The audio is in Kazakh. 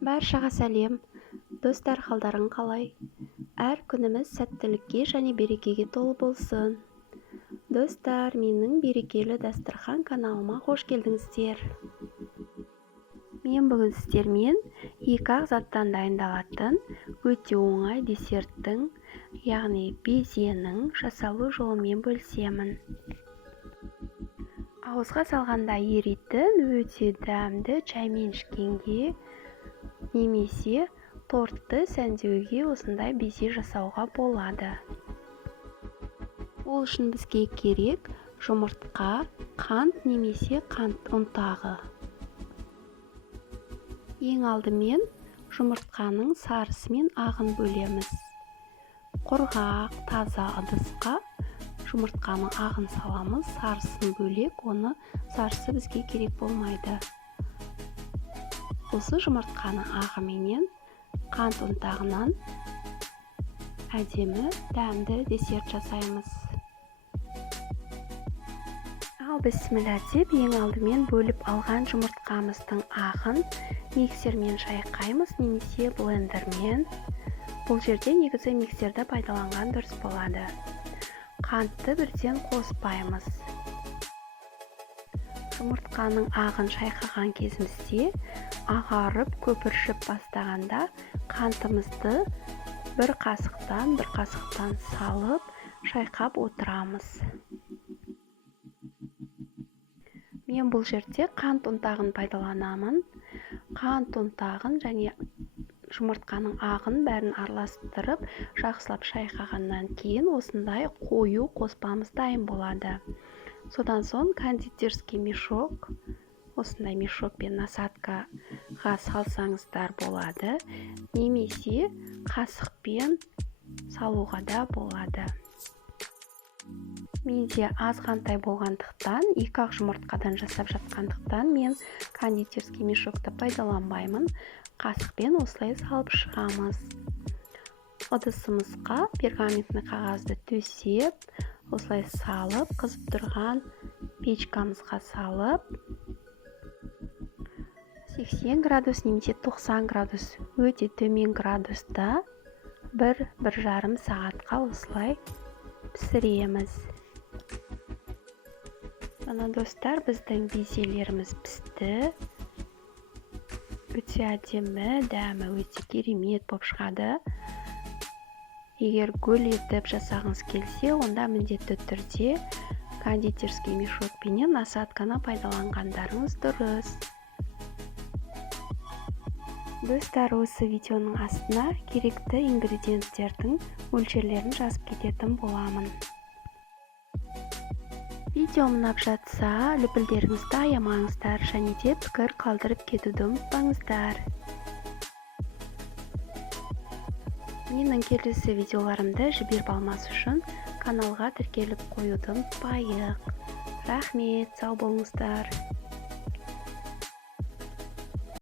Баршаға сәлем. Достар, қалдарың қалай? Әр күніміз сәттілікке және берекеге толы болсын. Достар, менің берекелі дастархан каналыма қош келдіңіздер. Мен бүгін сіздермен екі-ақ заттан дайындалатын өте оңай десерттің, яғни безенің жасалу жолымен бөлісемін. Ауызға салғанда еритін өте дәмді чаймен ішкенге немесе тортты сәндеуге осындай безе жасауға болады. Ол үшін бізге керек жұмыртқа, қант немесе қант ұнтағы. Ең алдымен жұмыртқаның сарысы мен ағын бөлеміз. Құрғақ, таза ыдысқа жұмыртқаның ағын саламыз, сарысын бөлек, оны сарысы бізге керек болмайды. Осы жұмыртқаның ағы менен қант ұнтағынан әдемі дәмді десерт жасаймыз. Ал бісміллә деп ең алдымен бөліп алған жұмыртқамыздың ағын миксермен шайқаймыз немесе блендермен. Бұл жерде негізі миксерді пайдаланған дұрыс болады. Қантты бірден қоспаймыз. Жұмыртқаның ағын шайқаған кезімізде ағарып көпіршіп бастағанда қантымызды бір қасықтан салып шайқап отырамыз. Мен бұл жерде қант ұнтағын пайдаланамын. Қант ұнтағын және жұмыртқаның ағын бәрін араластырып, жақсылап шайқағаннан кейін осындай қою қоспамыз дайын болады. Содан соң кондитерский мешок, осындай мешокпен насадкаға салсаңыздар болады, немесе қасықпен салуға да болады. Менде азғантай болғандықтан, екі-ақ жұмыртқадан жасап жатқандықтан мен кондитерский мешокты пайдаланбаймын. Қасықпен осылай салып шығамыз. Ыдысымызға пергаментный қағазды төсеп, осылай салып, қызып тұрған печкамызға салып, 80 градус немесе 90 градус өте төмен градуста 1-1,5 сағатқа осылай пісіреміз. Ана достар, біздің безелеріміз пісті. Өте әдемі, дәмі өте керемет болып шығады. Егер гүл етіп жасағыңыз келсе, онда міндетті түрде кондитерский мешокпенен насадканы пайдаланғандарыңыз дұрыс. Достар, осы видеоның астына керекті ингредиенттердің мөлшерлерін жазып кететін боламын. Видео ұнап жатса, лүпілдеріңізді аямаңыздар және де пікір қалдырып кетуді ұмытпаңыздар. Менің келесі видеоларымды жіберіп алмас үшін каналға тіркеліп қоюды ұмытпайық. Рахмет, сау болыңыздар.